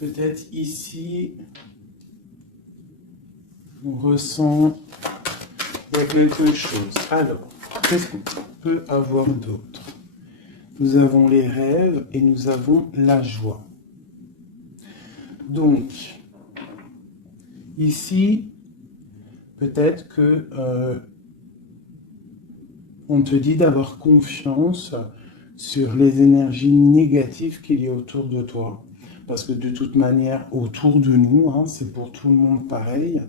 peut-être ici, on ressent il y a quelque chose. Alors, qu'est-ce qu'on peut avoir d'autre? Nous avons les rêves et nous avons la joie. Donc, ici, peut-être que on te dit d'avoir confiance sur les énergies négatives qu'il y a autour de toi. Parce que de toute manière, autour de nous, hein, c'est pour tout le monde pareil,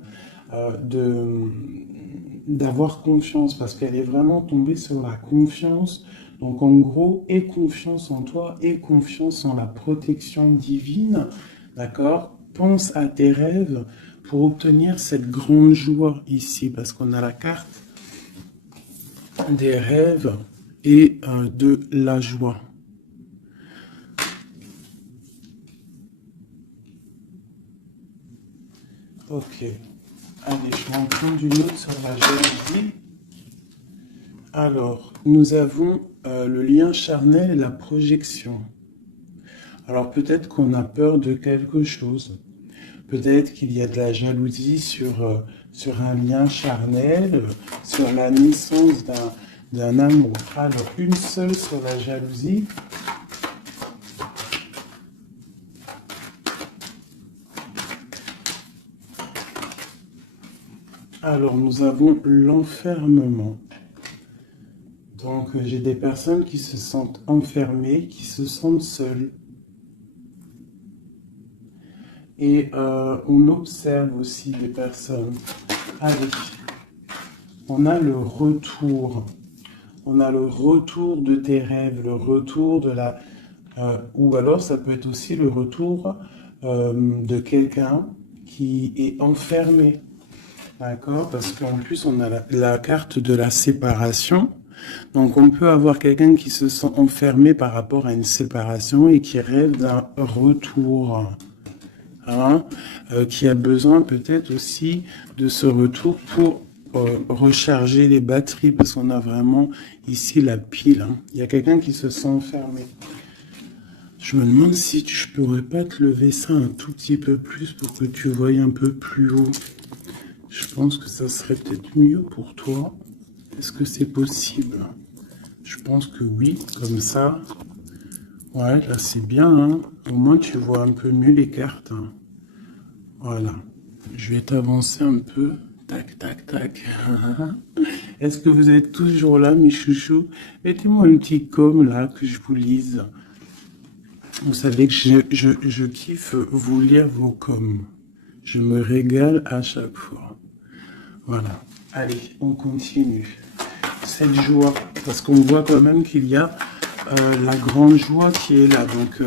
d'avoir confiance, parce qu'elle est vraiment tombée sur la confiance. Donc en gros, aie confiance en toi, aie confiance en la protection divine, d'accord? Pense à tes rêves pour obtenir cette grande joie ici, parce qu'on a la carte des rêves et de la joie. Ok. Allez, je vais en prendre une autre sur la jalousie. Alors, nous avons le lien charnel et la projection. Alors, peut-être qu'on a peur de quelque chose. Peut-être qu'il y a de la jalousie sur un lien charnel, sur la naissance d'un amour. Alors, une seule sur la jalousie. Alors, nous avons l'enfermement. Donc, j'ai des personnes qui se sentent enfermées, qui se sentent seules. Et on observe aussi des personnes. Allez, on a le retour. On a le retour de tes rêves, le retour de la... ou alors, ça peut être aussi le retour de quelqu'un qui est enfermé. D'accord? Parce qu'en plus, on a la carte de la séparation. Donc, on peut avoir quelqu'un qui se sent enfermé par rapport à une séparation et qui rêve d'un retour. Hein, qui a besoin peut-être aussi de ce retour pour recharger les batteries, parce qu'on a vraiment ici la pile. Hein. Il y a quelqu'un qui se sent enfermé. Je me demande si je pourrais pas te lever ça un tout petit peu plus pour que tu voyes un peu plus haut. Je pense que ça serait peut-être mieux pour toi. Est-ce que c'est possible? Je pense que oui, comme ça. Ouais, là c'est bien. Hein. Au moins tu vois un peu mieux les cartes. Hein. Voilà. Je vais t'avancer un peu. Tac, tac, tac. Est-ce que vous êtes toujours là, mes chouchous? Mettez-moi un petit com là, que je vous lise. Vous savez que je kiffe vous lire vos coms. Je me régale à chaque fois. Voilà. Allez, on continue. Cette joie, parce qu'on voit quand même qu'il y a la grande joie qui est là. Donc,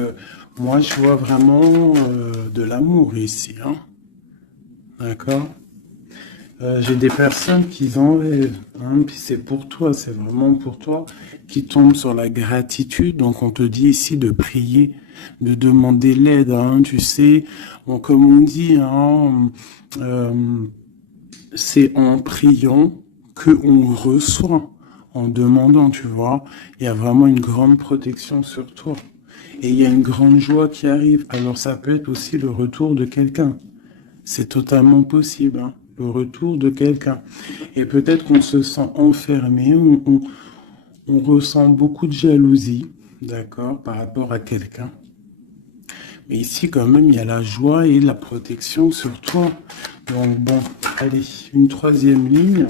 moi, je vois vraiment de l'amour ici. Hein. D'accord? J'ai des personnes qui en rêvent. Hein, puis c'est pour toi, c'est vraiment pour toi, qui tombent sur la gratitude. Donc, on te dit ici de prier, de demander l'aide. Hein, tu sais, bon, comme on dit, hein, c'est en priant qu'on reçoit, en demandant, tu vois. Il y a vraiment une grande protection sur toi. Et il y a une grande joie qui arrive. Alors ça peut être aussi le retour de quelqu'un. C'est totalement possible, hein, le retour de quelqu'un. Et peut-être qu'on se sent enfermé, on ressent beaucoup de jalousie, d'accord, par rapport à quelqu'un. Mais ici, quand même, il y a la joie et la protection sur toi. Donc, bon, allez, une troisième ligne.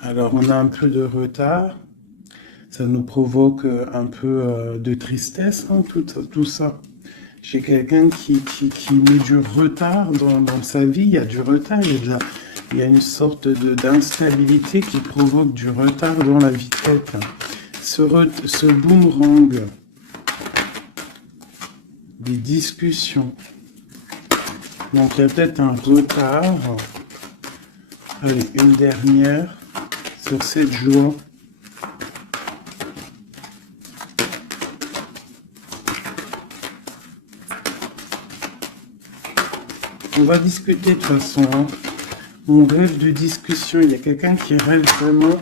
Alors, on a un peu de retard. Ça nous provoque un peu de tristesse, hein, tout ça. J'ai quelqu'un qui met du retard dans sa vie. Il y a du retard, il y a une sorte d'instabilité qui provoque du retard dans la vie de quelqu'un. Ce boomerang, des discussions. Donc il y a peut-être un retard. Allez, une dernière sur cette joie. On va discuter de toute façon. Hein. On rêve de discussion. Il y a quelqu'un qui rêve vraiment.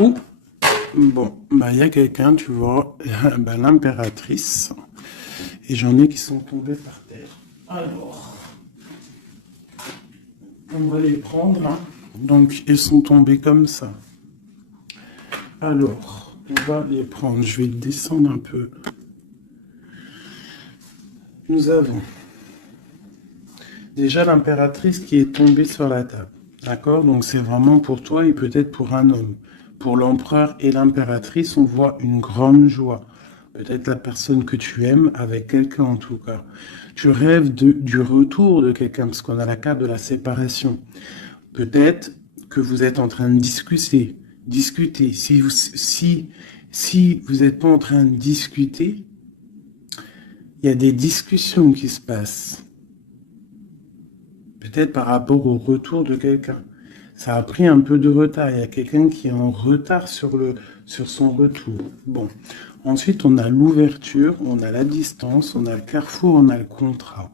Oh, bon, bah il y a quelqu'un, tu vois, bah, l'impératrice. Et j'en ai qui sont tombés par terre. Alors, on va les prendre. Hein. Donc, ils sont tombés comme ça. Alors, on va les prendre. Je vais descendre un peu. Nous avons déjà l'impératrice qui est tombée sur la table. D'accord? Donc, c'est vraiment pour toi et peut-être pour un homme. Pour l'empereur et l'impératrice, on voit une grande joie. Peut-être la personne que tu aimes avec quelqu'un en tout cas. Tu rêves du retour de quelqu'un parce qu'on a la carte de la séparation. Peut-être que vous êtes en train de discuter. Si vous n'êtes pas en train de discuter, il y a des discussions qui se passent. Peut-être par rapport au retour de quelqu'un. Ça a pris un peu de retard. Il y a quelqu'un qui est en retard sur son retour. Bon. Ensuite, on a l'ouverture, on a la distance, on a le carrefour, on a le contrat.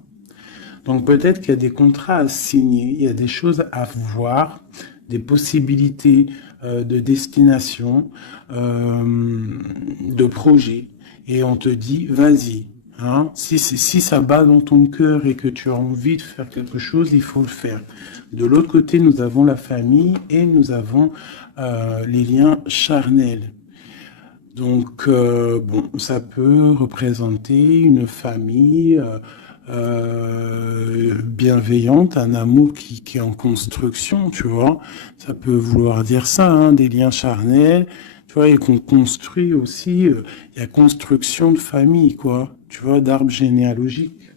Donc peut-être qu'il y a des contrats à signer, il y a des choses à voir, des possibilités de destination, de projet. Et on te dit, vas-y. Hein, si ça bat dans ton cœur et que tu as envie de faire quelque chose, il faut le faire. De l'autre côté, nous avons la famille et nous avons les liens charnels. Donc, bon, ça peut représenter une famille bienveillante, un amour qui est en construction, tu vois. Ça peut vouloir dire ça, hein, des liens charnels, tu vois, et qu'on construit aussi, il y a construction de famille, quoi, tu vois, d'arbre généalogique.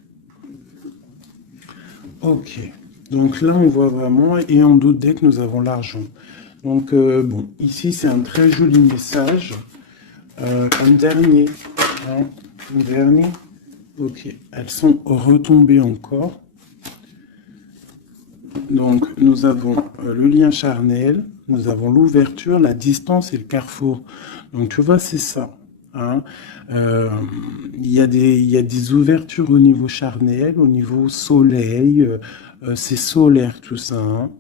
Ok, donc là, on voit vraiment, et en d'autres decks, nous avons l'argent. Donc, bon, ici, c'est un très joli message. Un dernier, hein, un dernier. Ok, elles sont retombées encore. Donc, nous avons le lien charnel, nous avons l'ouverture, la distance et le carrefour. Donc, tu vois, c'est ça. Hein. Il y a des ouvertures au niveau charnel, au niveau soleil. C'est solaire tout ça. Hein.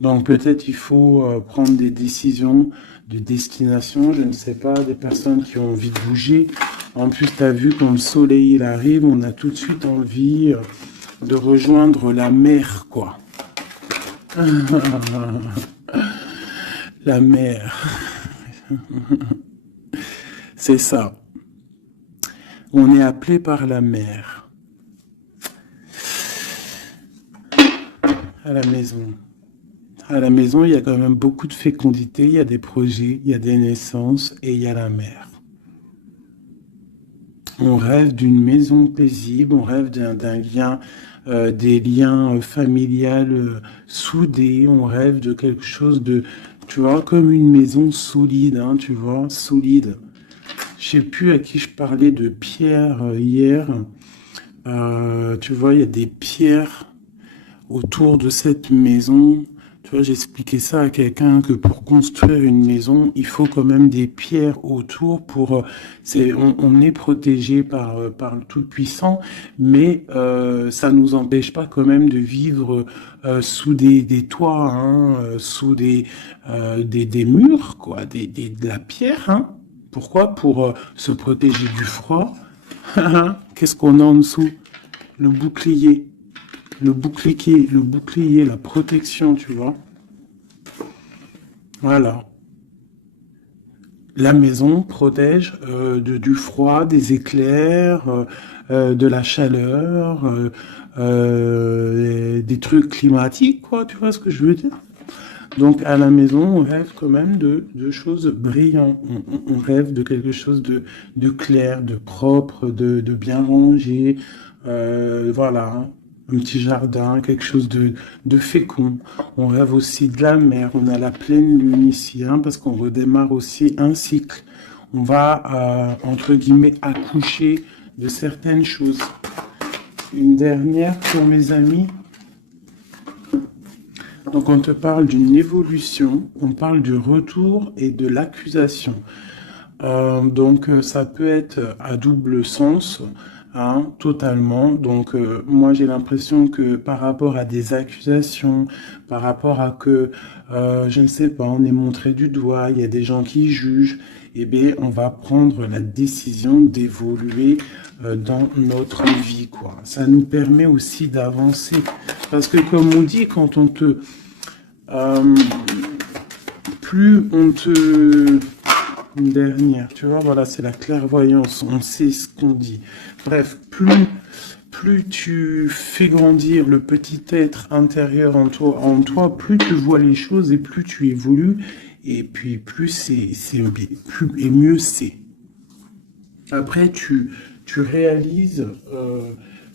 Donc, peut-être il faut prendre des décisions de destination, je ne sais pas, des personnes qui ont envie de bouger. En plus, tu as vu quand le soleil il arrive, on a tout de suite envie de rejoindre la mer, quoi. La mer. C'est ça. On est appelé par la mer. À la maison. À la maison, il y a quand même beaucoup de fécondité, il y a des projets, il y a des naissances et il y a la mer. On rêve d'une maison paisible, on rêve d'un lien, des liens familiales soudés, on rêve de quelque chose de, tu vois, comme une maison solide, hein, tu vois, solide. Je sais plus à qui je parlais de pierre hier. Tu vois, il y a des pierres autour de cette maison. Tu vois, j'expliquais ça à quelqu'un que pour construire une maison, il faut quand même des pierres autour pour. On est protégé par le Tout-Puissant, mais ça nous empêche pas quand même de vivre sous des toits, hein, sous des murs, quoi, de la pierre. Hein. Pourquoi? Pour se protéger du froid. Qu'est-ce qu'on a en dessous? Le bouclier. Le bouclier, la protection, tu vois. Voilà. La maison protège du froid, des éclairs, de la chaleur, des trucs climatiques, quoi. Tu vois ce que je veux dire? Donc, à la maison, on rêve quand même de choses brillantes. On rêve de quelque chose de clair, de propre, de bien rangé. Voilà. Hein. Un petit jardin, quelque chose de fécond. On rêve aussi de la mer. On a la pleine lune ici, hein, parce qu'on redémarre aussi un cycle. On va, entre guillemets, accoucher de certaines choses. Une dernière pour mes amis. Donc on te parle d'une évolution, on parle du retour et de l'accusation. Donc ça peut être à double sens. hein, totalement. Donc, moi, j'ai l'impression que par rapport à des accusations, par rapport à que, je ne sais pas, on est montré du doigt, il y a des gens qui jugent, eh bien, on va prendre la décision d'évoluer dans notre vie, quoi. Ça nous permet aussi d'avancer. Parce que, comme on dit, quand on te... euh, plus on te... Une dernière, tu vois, voilà, c'est la clairvoyance, on sait ce qu'on dit. Bref, plus tu fais grandir le petit être intérieur en toi, plus tu vois les choses et plus tu évolues, et puis plus plus et mieux c'est. Après, tu réalises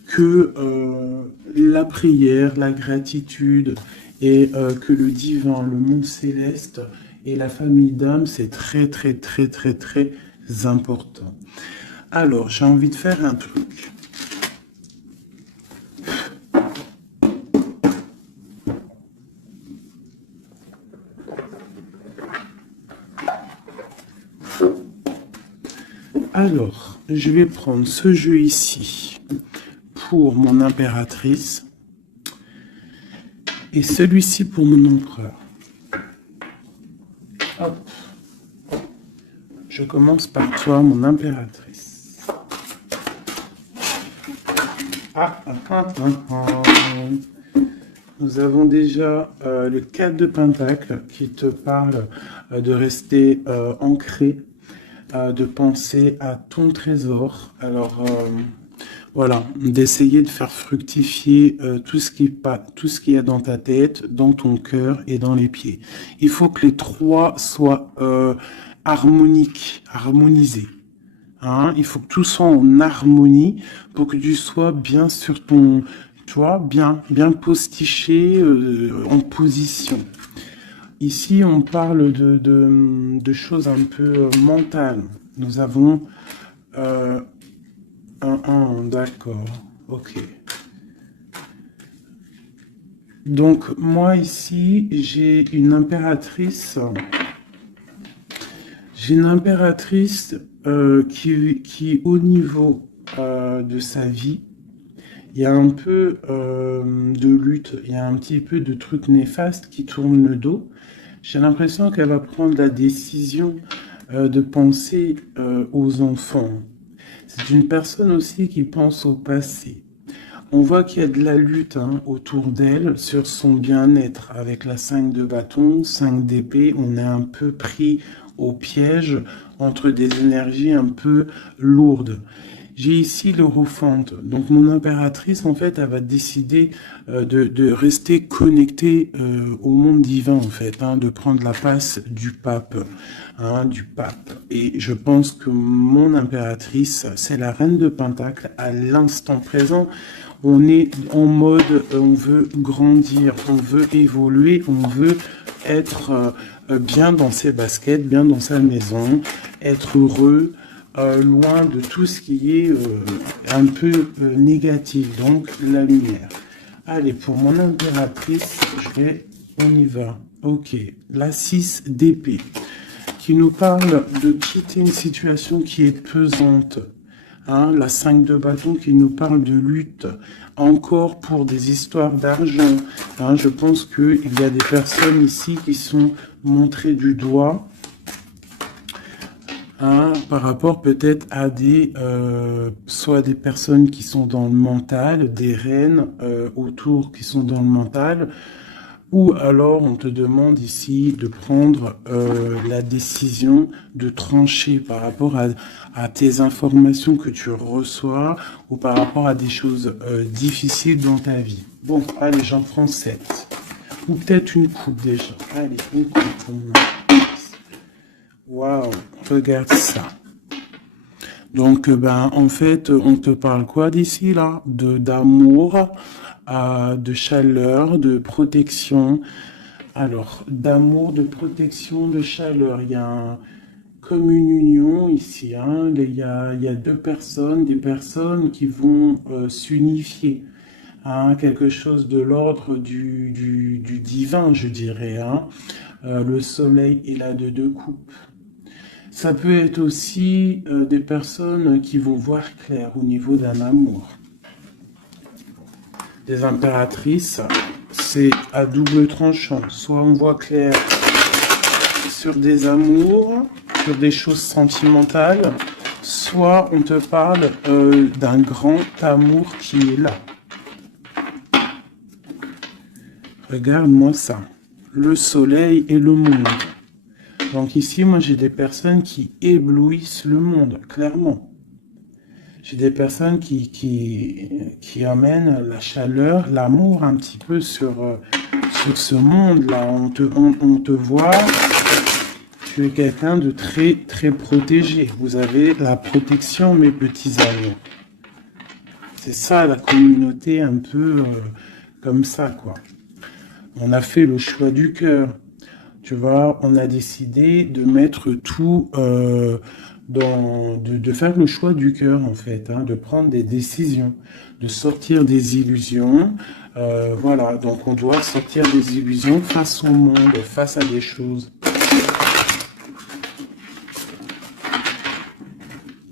que la prière, la gratitude et que le divin, le monde céleste et la famille d'âme, c'est très, très, très, très, très important. Alors, j'ai envie de faire un truc. Alors, je vais prendre ce jeu ici pour mon impératrice et celui-ci pour mon empereur. Hop. Je commence par toi, mon impératrice. Nous avons déjà le 4 de Pentacle qui te parle de rester ancré, de penser à ton trésor. Alors, voilà, d'essayer de faire fructifier tout ce qui est dans ta tête, dans ton cœur et dans les pieds. Il faut que les trois soient harmonisés. Hein, il faut que tout soit en harmonie pour que tu sois bien sur ton, tu vois, bien postiché en position. Ici, on parle de choses un peu mentales. Nous avons d'accord, ok. Donc, moi ici, j'ai une impératrice. J'ai une impératrice qui, au niveau de sa vie, il y a un peu de lutte, il y a un petit peu de trucs néfastes qui tournent le dos. J'ai l'impression qu'elle va prendre la décision de penser aux enfants. C'est une personne aussi qui pense au passé. On voit qu'il y a de la lutte hein, autour d'elle sur son bien-être. Avec la 5 de bâton, 5 d'épée, on est un peu pris au piège entre des énergies un peu lourdes. J'ai ici l'Europhante. Donc mon impératrice, en fait, elle va décider de rester connectée au monde divin, en fait, hein, de prendre la place du pape, hein, du pape. Et je pense que mon impératrice, c'est la reine de Pentacle à l'instant présent. On est en mode, on veut grandir, on veut évoluer, on veut être bien dans ses baskets, bien dans sa maison, être heureux, loin de tout ce qui est un peu négatif, donc la lumière. Allez, pour mon impératrice, on y va. Ok, la 6 d'épée, qui nous parle de quitter une situation qui est pesante. Hein, la 5 de bâton qui nous parle de lutte, encore pour des histoires d'argent. Hein, je pense qu'il y a des personnes ici qui sont montrées du doigt hein, par rapport peut-être à soit des personnes qui sont dans le mental, des reines autour qui sont dans le mental, ou alors on te demande ici de prendre la décision de trancher par rapport à tes informations que tu reçois ou par rapport à des choses difficiles dans ta vie. Bon, allez, j'en prends 7. Ou peut-être une coupe déjà. Allez, une coupe pour moi. Waouh, regarde ça. Donc, ben, en fait, on te parle quoi d'ici là? D'amour, de chaleur, de protection. Alors, d'amour, de protection, de chaleur. Il y a comme une union ici. Hein. Il y a deux personnes, des personnes qui vont s'unifier. Hein, quelque chose de l'ordre du divin, je dirais. Hein. Le soleil est là de deux coupes. Ça peut être aussi des personnes qui vont voir clair au niveau d'un amour. Des impératrices, c'est à double tranchant. Soit on voit clair sur des amours, sur des choses sentimentales, soit on te parle d'un grand amour qui est là. Regarde-moi ça. Le soleil et le monde. Donc ici, moi, j'ai des personnes qui éblouissent le monde, clairement. J'ai des personnes qui amènent la chaleur, l'amour un petit peu sur ce monde-là. On te voit, tu es quelqu'un de très, très protégé. Vous avez la protection, mes petits amours. C'est ça, la communauté un peu comme ça, quoi. On a fait le choix du cœur. Tu vois, on a décidé de mettre tout de faire le choix du cœur, en fait, hein, de prendre des décisions, de sortir des illusions. Voilà, donc on doit sortir des illusions face au monde, face à des choses.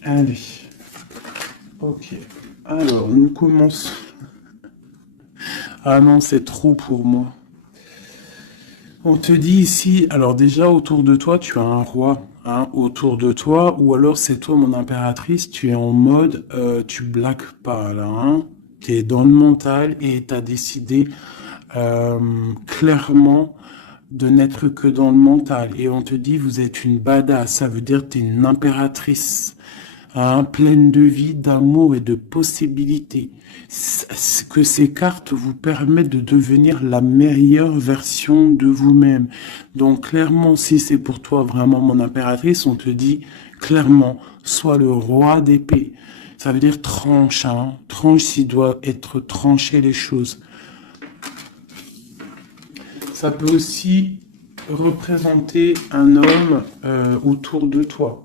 Allez. Ok. Alors, nous commençons. Ah non, c'est trop pour moi. On te dit ici, alors déjà autour de toi, tu as un roi, hein, autour de toi, ou alors c'est toi mon impératrice, tu es en mode, tu blagues pas là, hein, tu es dans le mental et tu as décidé clairement de n'être que dans le mental. Et on te dit, vous êtes une badass, ça veut dire que tu es une impératrice. Hein, pleine de vie, d'amour et de possibilités. Que ces cartes vous permettent de devenir la meilleure version de vous-même. Donc clairement, si c'est pour toi vraiment mon impératrice, on te dit clairement, sois le roi d'épée. Ça veut dire tranche, hein, tranche s'il doit être tranché les choses. Ça peut aussi représenter un homme autour de toi.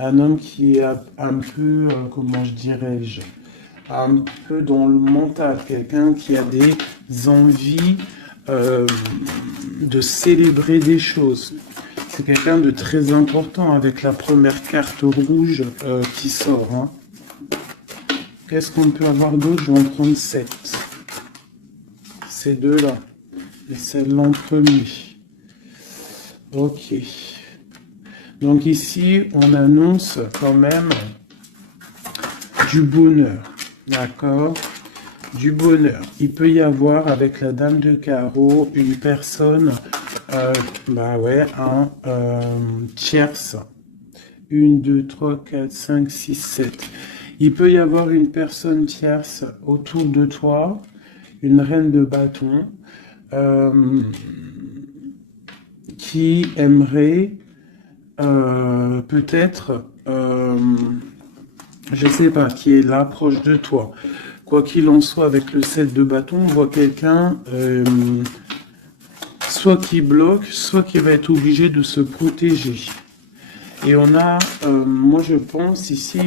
Un homme qui est un peu, comment je dirais-je, un peu dans le mental, quelqu'un qui a des envies de célébrer des choses. C'est quelqu'un de très important avec la première carte rouge qui sort. Hein. Qu'est-ce qu'on peut avoir d'autre? Je vais en prendre 7. Ces deux-là. Et celle-là en premier. Ok. Donc ici, on annonce quand même du bonheur, d'accord? Du bonheur. Il peut y avoir avec la dame de carreau une personne, un tierce. 1, 2, 3, 4, 5, 6, 7. Il peut y avoir une personne tierce autour de toi, une reine de bâton, qui aimerait peut-être, je sais pas, qui est là proche de toi. Quoi qu'il en soit, avec le 7 de bâton, on voit quelqu'un soit qui bloque, soit qui va être obligé de se protéger. Et on a, moi je pense ici,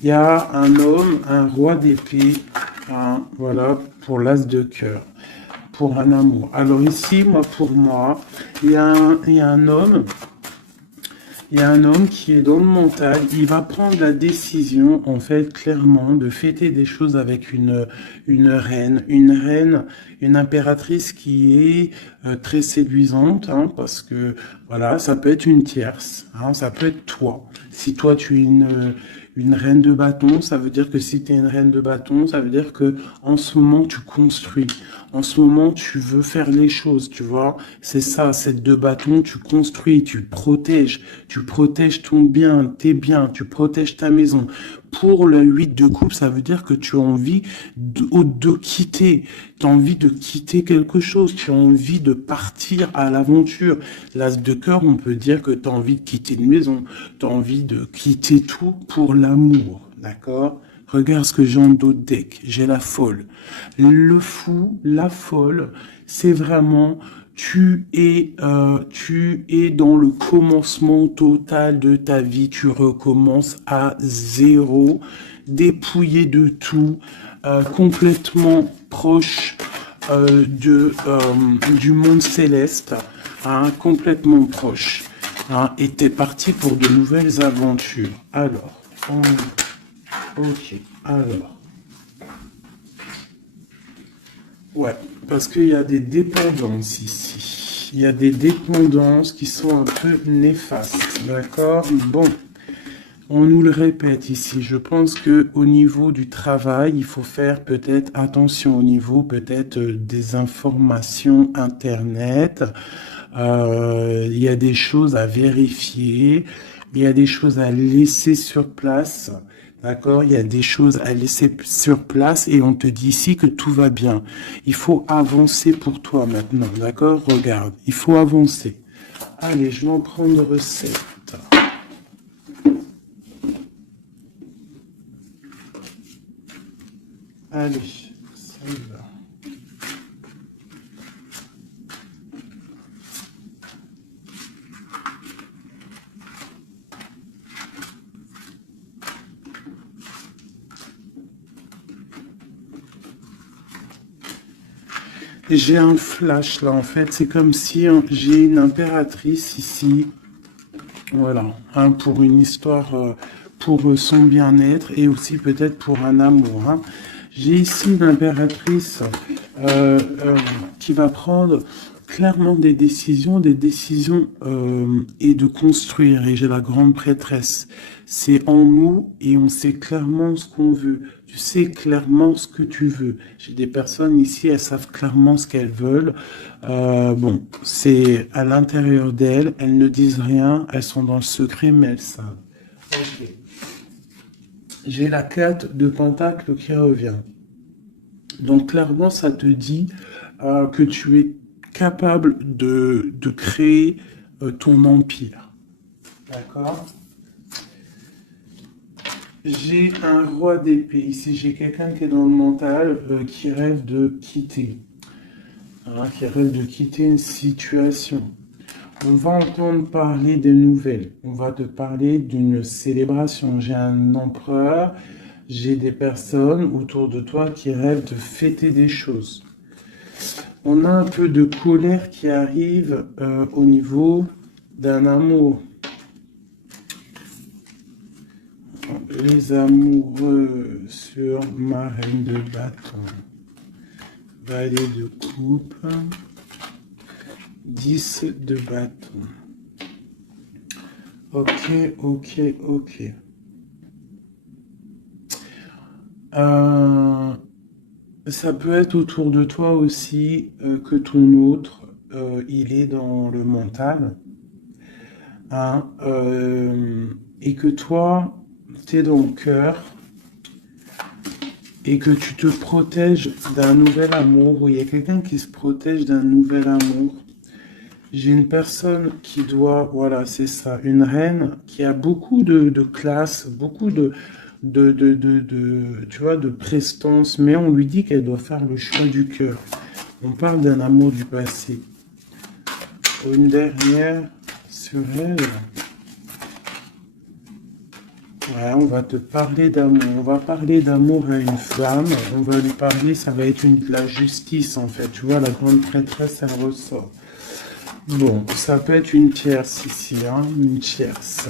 il y a un homme, un roi d'épée, hein, voilà, pour l'as de cœur. Pour un amour. Alors ici, pour moi, il y a un homme qui est dans le mental. Il va prendre la décision, en fait, clairement, de fêter des choses avec une reine, une impératrice qui est très séduisante, hein, parce que voilà, ça peut être une tierce, hein, ça peut être toi. Si toi tu es une reine de bâton, ça veut dire que si tu es une reine de bâton, ça veut dire que en ce moment tu construis. En ce moment, tu veux faire les choses, tu vois. C'est ça, cette de bâton, tu construis, tu protèges ton bien, tes biens, tu protèges ta maison. Pour le 8 de coupe, ça veut dire que tu as envie de quitter. Tu as envie de quitter quelque chose. Tu as envie de partir à l'aventure. L'as de cœur, on peut dire que tu as envie de quitter une maison. Tu as envie de quitter tout pour l'amour. D'accord? Regarde ce que j'ai en dos de deck. J'ai la folle. Le fou, la folle, c'est vraiment... Tu es dans le commencement total de ta vie. Tu recommences à zéro, dépouillé de tout, complètement proche du monde céleste, hein, complètement proche. Hein, et t'es parti pour de nouvelles aventures. Alors, ok, alors. Ouais, parce qu'il y a des dépendances ici. Il y a des dépendances qui sont un peu néfastes, d'accord? Bon, on nous le répète ici. Je pense que au niveau du travail, il faut faire peut-être attention au niveau peut-être des informations Internet. Il y a des choses à vérifier. Il y a des choses à laisser sur place. D'accord? Il y a des choses à laisser sur place et on te dit ici que tout va bien. Il faut avancer pour toi maintenant. D'accord? Regarde, il faut avancer. Allez, je vais en prendre recette. Allez, ça y va. J'ai un flash là, en fait. C'est comme si j'ai une impératrice ici. Voilà, hein, pour une histoire, pour son bien-être et aussi peut-être pour un amour. Hein. J'ai ici l'impératrice qui va prendre clairement des décisions et de construire. Et j'ai la grande prêtresse. C'est en nous et on sait clairement ce qu'on veut. Tu sais clairement ce que tu veux. J'ai des personnes ici, elles savent clairement ce qu'elles veulent. Bon, c'est à l'intérieur d'elles. Elles ne disent rien. Elles sont dans le secret, mais elles savent. Ok. J'ai la 4 de Pentacle qui revient. Donc clairement, ça te dit que tu es capable de créer ton empire. D'accord? J'ai un roi d'épée. Ici, j'ai quelqu'un qui est dans le mental, qui rêve de quitter. Hein, qui rêve de quitter une situation. On va entendre parler des nouvelles. On va te parler d'une célébration. J'ai un empereur. J'ai des personnes autour de toi qui rêvent de fêter des choses. On a un peu de colère qui arrive au niveau d'un amour. Les amoureux sur ma reine de bâton. Valet de coupe. 10 de bâton. Ok, ok, ok. Ça peut être autour de toi aussi que ton autre, il est dans le mental. Hein, et que toi, tu es dans le cœur. Et que tu te protèges d'un nouvel amour. Ou il y a quelqu'un qui se protège d'un nouvel amour. J'ai une personne qui doit, voilà, c'est ça, une reine qui a beaucoup de classe, beaucoup tu vois, de prestance, mais on lui dit qu'elle doit faire le choix du cœur. On parle d'un amour du passé. Une dernière sur elle. Ouais, on va te parler d'amour. On va parler d'amour à une femme. On va lui parler, ça va être la justice en fait. Tu vois, la grande prêtresse, elle ressort. Bon, ça peut être une tierce ici, hein, une tierce.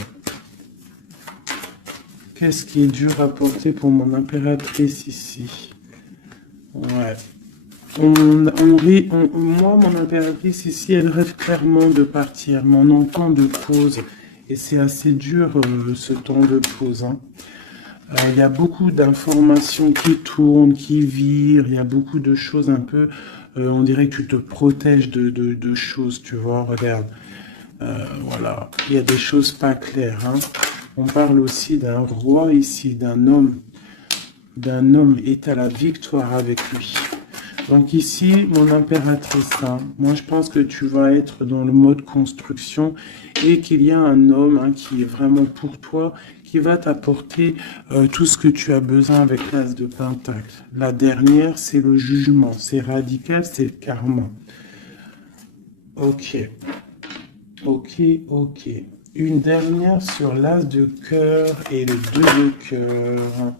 Qu'est-ce qui est dur à porter pour mon impératrice ici? Ouais. Moi, mon impératrice ici, elle rêve clairement de partir, mais on entend de pause. Et c'est assez dur, ce temps de pause. Hein. Il y a beaucoup d'informations qui tournent, qui virent. Il y a beaucoup de choses un peu... on dirait que tu te protèges de choses, tu vois. Regarde. Voilà. Il y a des choses pas claires. Hein. On parle aussi d'un roi ici, d'un homme. D'un homme est à la victoire avec lui. Donc ici, mon impératrice, hein, moi je pense que tu vas être dans le mode construction et qu'il y a un homme hein, qui est vraiment pour toi, qui va t'apporter tout ce que tu as besoin avec l'as de pentacle. La dernière, c'est le jugement, c'est radical, c'est le karma. Ok, ok, ok. Une dernière sur l'as de cœur et le 2 de cœur.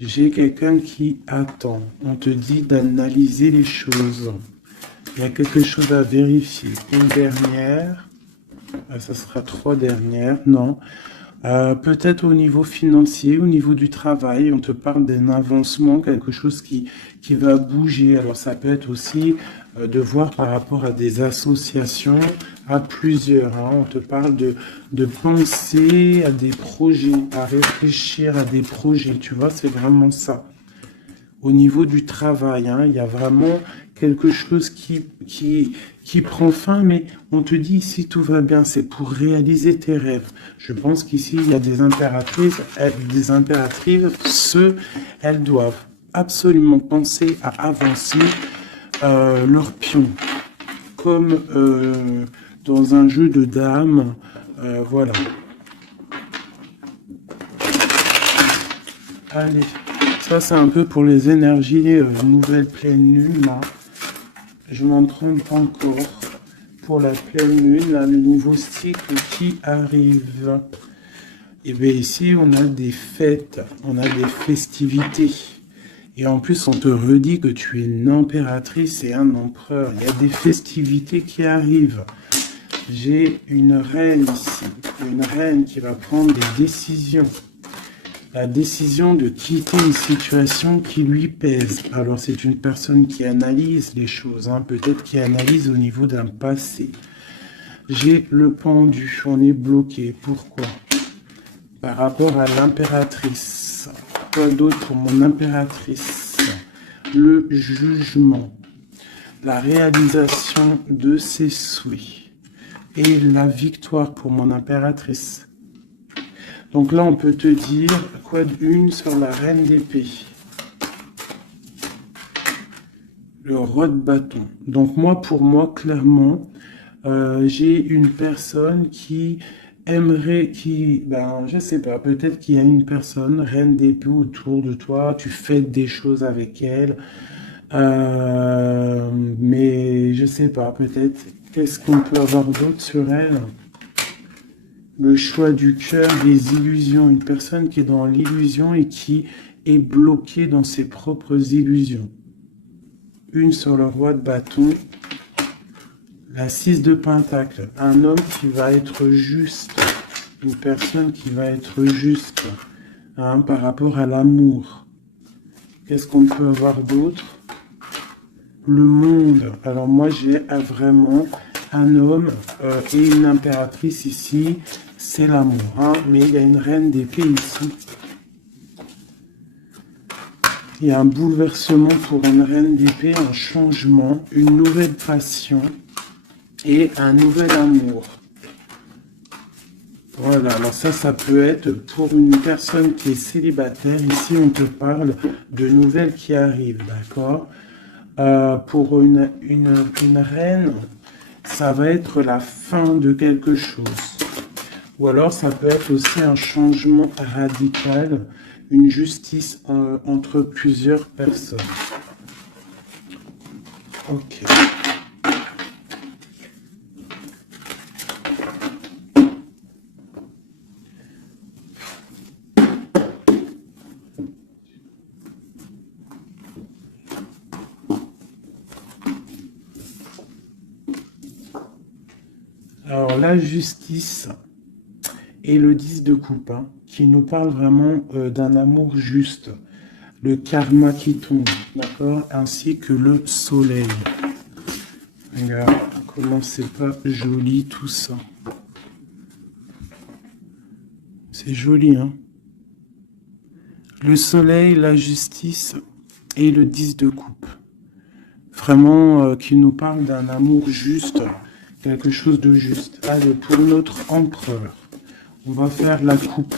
J'ai quelqu'un qui attend. On te dit d'analyser les choses. Il y a quelque chose à vérifier. Une dernière. Ça sera 3 dernières, non. Peut-être au niveau financier, au niveau du travail, on te parle d'un avancement, quelque chose qui va bouger. Alors ça peut être aussi de voir par rapport à des associations, à plusieurs, hein. On te parle de penser à des projets, à réfléchir à des projets, tu vois, c'est vraiment ça. Au niveau du travail, hein, il y a vraiment quelque chose qui prend fin, mais on te dit ici tout va bien, c'est pour réaliser tes rêves. Je pense qu'ici il y a des impératrices, elles doivent absolument penser à avancer leur pion, comme dans un jeu de dames, voilà. Allez, ça c'est un peu pour les énergies nouvelle pleine lune là. Je m'en trompe encore pour la pleine lune, là, le nouveau cycle qui arrive. Et bien ici on a des fêtes, on a des festivités. Et en plus on te redit que tu es une impératrice et un empereur. Il y a des festivités qui arrivent. J'ai une reine ici, une reine qui va prendre des décisions. La décision de quitter une situation qui lui pèse. Alors c'est une personne qui analyse les choses, hein, peut-être qui analyse au niveau d'un passé. J'ai le pendu, on est bloqué. Pourquoi? Par rapport à l'impératrice. Quoi d'autre pour mon impératrice? Le jugement. La réalisation de ses souhaits. Et la victoire pour mon impératrice. Donc là, on peut te dire quoi d'une sur la reine d'épée. Le roi de bâton. Donc moi, pour moi, clairement, j'ai une personne qui aimerait, je sais pas, peut-être qu'il y a une personne, reine d'épée autour de toi, tu fais des choses avec elle, mais je sais pas, peut-être, qu'est-ce qu'on peut avoir d'autre sur elle? Le choix du cœur, les illusions. Une personne qui est dans l'illusion et qui est bloquée dans ses propres illusions. Une sur le roi de bâton. La 6 de pentacle. Un homme qui va être juste. Une personne qui va être juste, hein, par rapport à l'amour. Qu'est-ce qu'on peut avoir d'autre? Le monde. Alors moi j'ai vraiment un homme et une impératrice ici. C'est l'amour, hein, mais il y a une reine d'épée ici. Il y a un bouleversement pour une reine d'épée, un changement, une nouvelle passion et un nouvel amour. Voilà, alors ça peut être pour une personne qui est célibataire. Ici, on te parle de nouvelles qui arrivent, d'accord? Pour une reine, ça va être la fin de quelque chose. Ou alors, ça peut être aussi un changement radical, une justice entre plusieurs personnes. Ok. Alors, la justice et le 10 de coupe, hein, qui nous parle vraiment d'un amour juste, le karma qui tombe, d'accord, ainsi que le soleil. Regarde comment c'est pas joli tout ça. C'est joli, hein. Le soleil, la justice et le 10 de coupe. Vraiment qui nous parle d'un amour juste, quelque chose de juste. Allez, pour notre empereur, on va faire la coupe.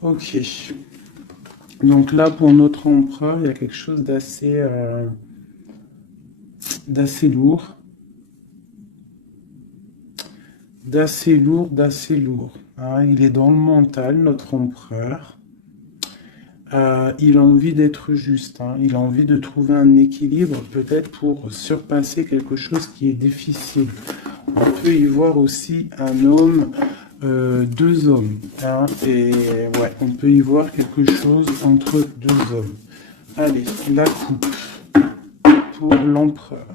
Ok. Donc là, pour notre empereur, il y a quelque chose d'assez lourd. D'assez lourd. hein, il est dans le mental, notre empereur. Il a envie d'être juste, hein, il a envie de trouver un équilibre, peut-être pour surpasser quelque chose qui est difficile. On peut y voir aussi un homme, deux hommes, hein, et ouais, on peut y voir quelque chose entre deux hommes. Allez, la coupe pour l'empereur,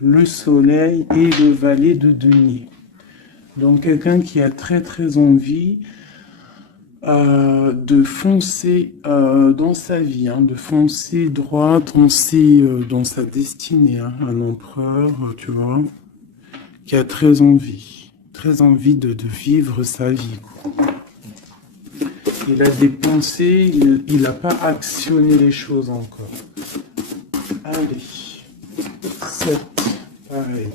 le soleil et le valet de denier. Donc quelqu'un qui a très envie de foncer dans sa vie, hein, de foncer droit dans sa destinée, hein, un empereur, tu vois, qui a très envie de vivre sa vie, quoi. Il a des pensées, il n'a pas actionné les choses encore. Allez, 7, pareil.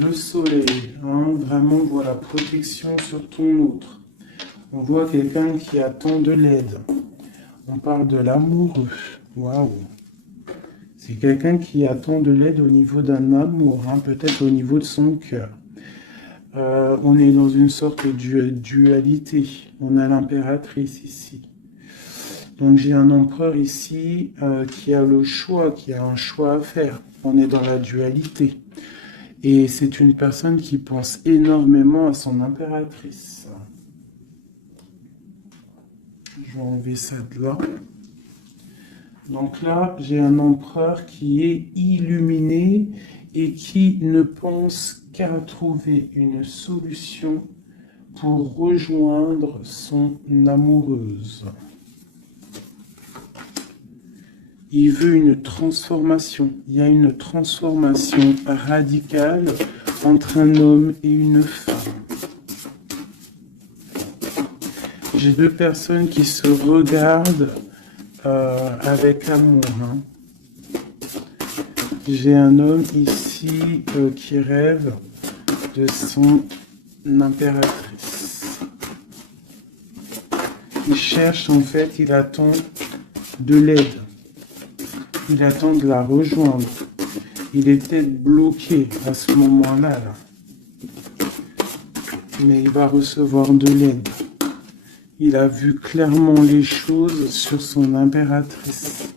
Le soleil, hein, vraiment, voilà, protection sur ton autre. On voit quelqu'un qui attend de l'aide. On parle de l'amoureux. Waouh. C'est quelqu'un qui attend de l'aide au niveau d'un amour, hein, peut-être au niveau de son cœur. On est dans une sorte de dualité. On a l'impératrice ici. Donc j'ai un empereur ici qui a le choix, qui a un choix à faire. On est dans la dualité. Et c'est une personne qui pense énormément à son impératrice. Je vais enlever ça de là. Donc là, j'ai un empereur qui est illuminé et qui ne pense qu'à trouver une solution pour rejoindre son amoureuse. Il veut une transformation. Il y a une transformation radicale entre un homme et une femme. J'ai deux personnes qui se regardent avec amour. Hein. J'ai un homme ici qui rêve de son impératrice. Il cherche, en fait, il attend de l'aide. Il attend de la rejoindre. Il est peut-être bloqué à ce moment-là. Là. Mais il va recevoir de l'aide. Il a vu clairement les choses sur son impératrice.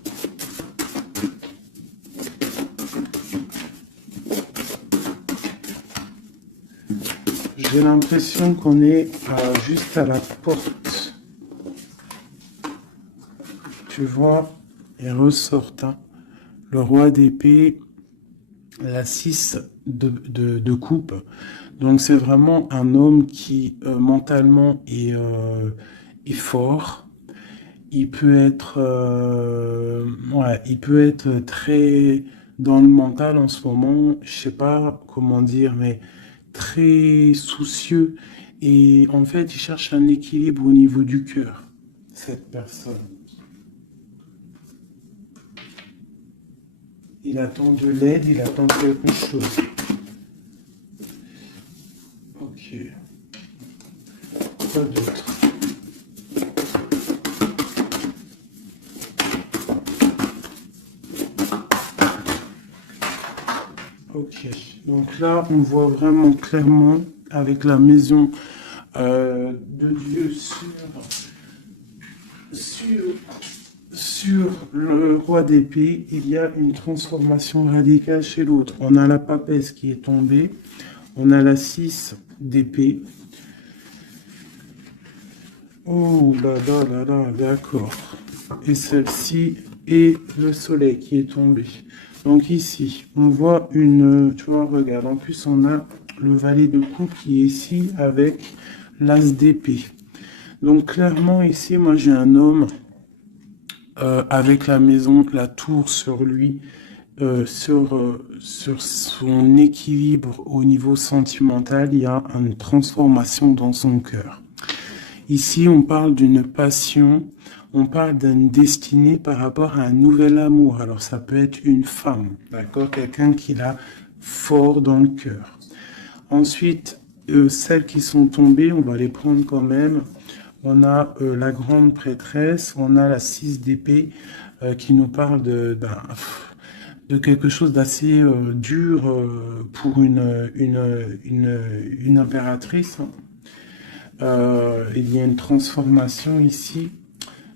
J'ai l'impression qu'on est juste à la porte. Tu vois, il ressort hein, le roi d'épée, la 6 de coupe. Donc c'est vraiment un homme qui mentalement est fort. Il peut être très dans le mental en ce moment, je sais pas comment dire, mais très soucieux. Et en fait, il cherche un équilibre au niveau du cœur, cette personne. Il attend de l'aide, il attend quelque chose. Ok. Quoi d'autre? Ok. Donc là, on voit vraiment clairement avec la maison de Dieu sur le roi d'épée, il y a une transformation radicale chez l'autre. On a la papesse qui est tombée, on a la 6 d'épée. Oh là là là là, d'accord. Et celle-ci est le soleil qui est tombé. Donc ici, on voit une... Tu vois, regarde, en plus on a le valet de coupe qui est ici avec l'as d'épée. Donc clairement ici, moi j'ai un homme avec la maison, la tour sur lui, sur son équilibre au niveau sentimental, il y a une transformation dans son cœur. Ici, on parle d'une passion, on parle d'une destinée par rapport à un nouvel amour. Alors, ça peut être une femme, d'accord? Quelqu'un qui l'a fort dans le cœur. Ensuite, celles qui sont tombées, on va les prendre quand même. On a la grande prêtresse, on a la 6 d'épée qui nous parle de quelque chose d'assez dur pour une impératrice. il y a une transformation ici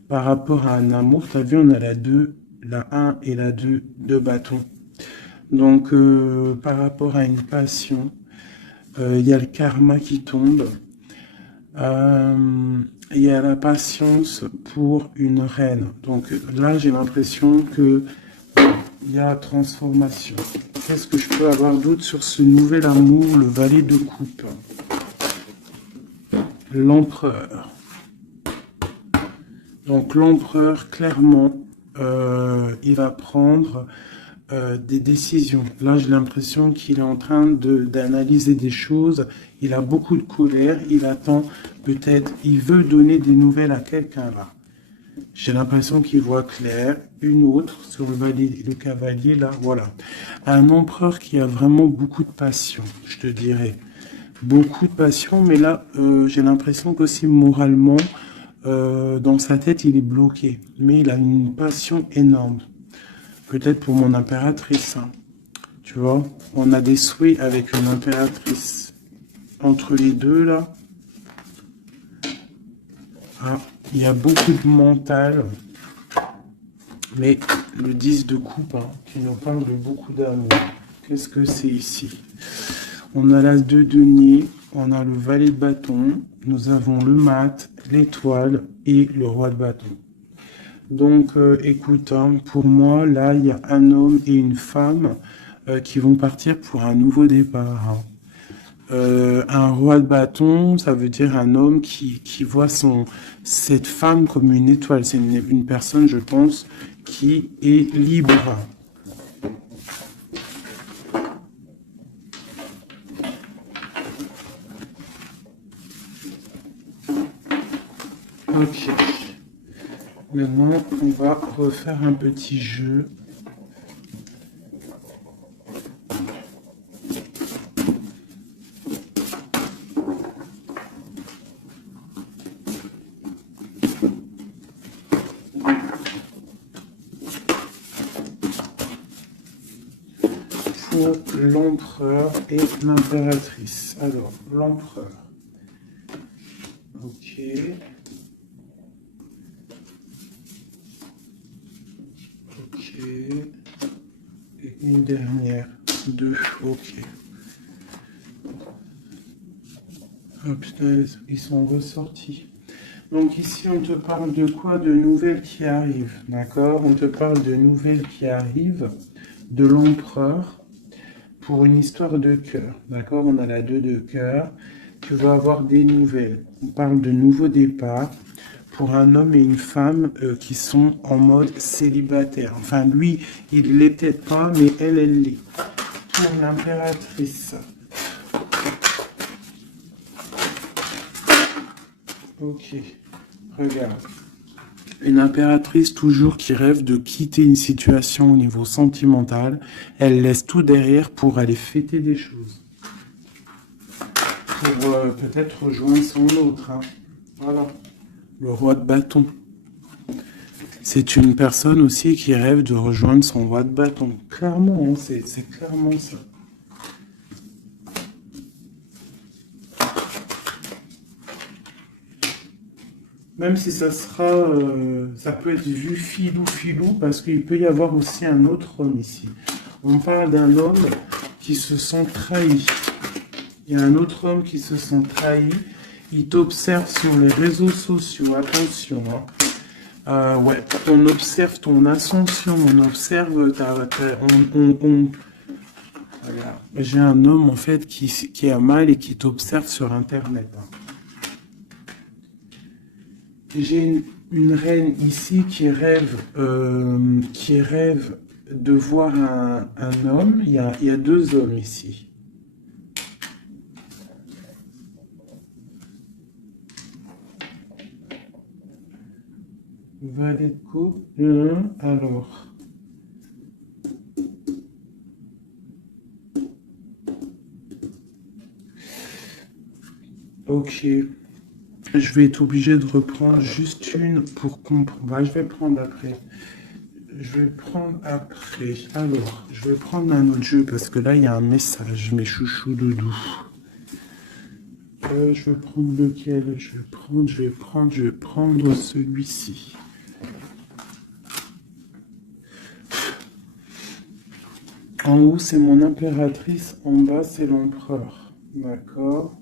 par rapport à un amour. Tu as vu, on a la 2, la 1 et la 2 de bâton. Donc, par rapport à une passion, il y a le karma qui tombe. Il y a la patience pour une reine. Donc là, j'ai l'impression que il y a transformation. Qu'est-ce que je peux avoir d'autre sur ce nouvel amour, le valet de coupe? L'empereur. Donc l'empereur, clairement, il va prendre des décisions. Là, j'ai l'impression qu'il est en train d'analyser des choses. Il a beaucoup de colère. Il attend peut-être, il veut donner des nouvelles à quelqu'un là. J'ai l'impression qu'il voit clair. Une autre sur le cavalier là, voilà. Un empereur qui a vraiment beaucoup de passion, je te dirais. Beaucoup de passion, mais là, j'ai l'impression qu'aussi moralement, dans sa tête, il est bloqué. Mais il a une passion énorme. Peut-être pour mon impératrice. Hein. Tu vois, on a des souhaits avec une impératrice. Entre les deux, là. Ah, il y a beaucoup de mental. Mais le 10 de coupe, hein, qui nous parle de beaucoup d'amour. Qu'est-ce que c'est ici? On a l'as de denier, on a le valet de bâton, nous avons le mat, l'étoile et le roi de bâton. Donc, écoute, hein, pour moi, là, il y a un homme et une femme qui vont partir pour un nouveau départ. Hein. Un roi de bâton, ça veut dire un homme qui voit cette femme comme une étoile. C'est une personne, je pense, qui est libre. Ok. Maintenant, on va refaire un petit jeu. Pour l'empereur et l'impératrice. Alors, l'empereur. Ok. Ok. Et une dernière. 2. Ok. Oh putain, ils sont ressortis. Donc ici, on te parle de quoi? De nouvelles qui arrivent. D'accord? On te parle de nouvelles qui arrivent. De l'empereur. Pour une histoire de cœur. D'accord? On a la 2 de cœur. Tu vas avoir des nouvelles. On parle de nouveaux départs. Pour un homme et une femme qui sont en mode célibataire. Enfin, lui, il l'est peut-être pas, mais elle l'est. Pour l'impératrice. Ok, regarde. Une impératrice toujours qui rêve de quitter une situation au niveau sentimental. Elle laisse tout derrière pour aller fêter des choses. Pour peut-être rejoindre son autre. Hein. Voilà. Le roi de bâton. C'est une personne aussi qui rêve de rejoindre son roi de bâton. Clairement, hein, c'est clairement ça. Même si ça sera, ça peut être vu filou, parce qu'il peut y avoir aussi un autre homme ici. On parle d'un homme qui se sent trahi. Il y a un autre homme qui se sent trahi. Il t'observe sur les réseaux sociaux. Attention, hein. Ouais, on observe ton ascension, on observe Voilà. J'ai un homme en fait qui a mal et qui t'observe sur Internet. Hein. J'ai une reine ici qui rêve de voir un homme. Il y a 2 hommes ici. Valet de coupe. Alors. Ok. Je vais être obligé de reprendre juste une pour comprendre. Bah, je vais prendre après. Alors, je vais prendre un autre jeu parce que là, il y a un message, mes chouchous doudous. Je vais prendre lequel? Je vais prendre celui-ci. En haut, c'est mon impératrice. En bas, c'est l'empereur. D'accord?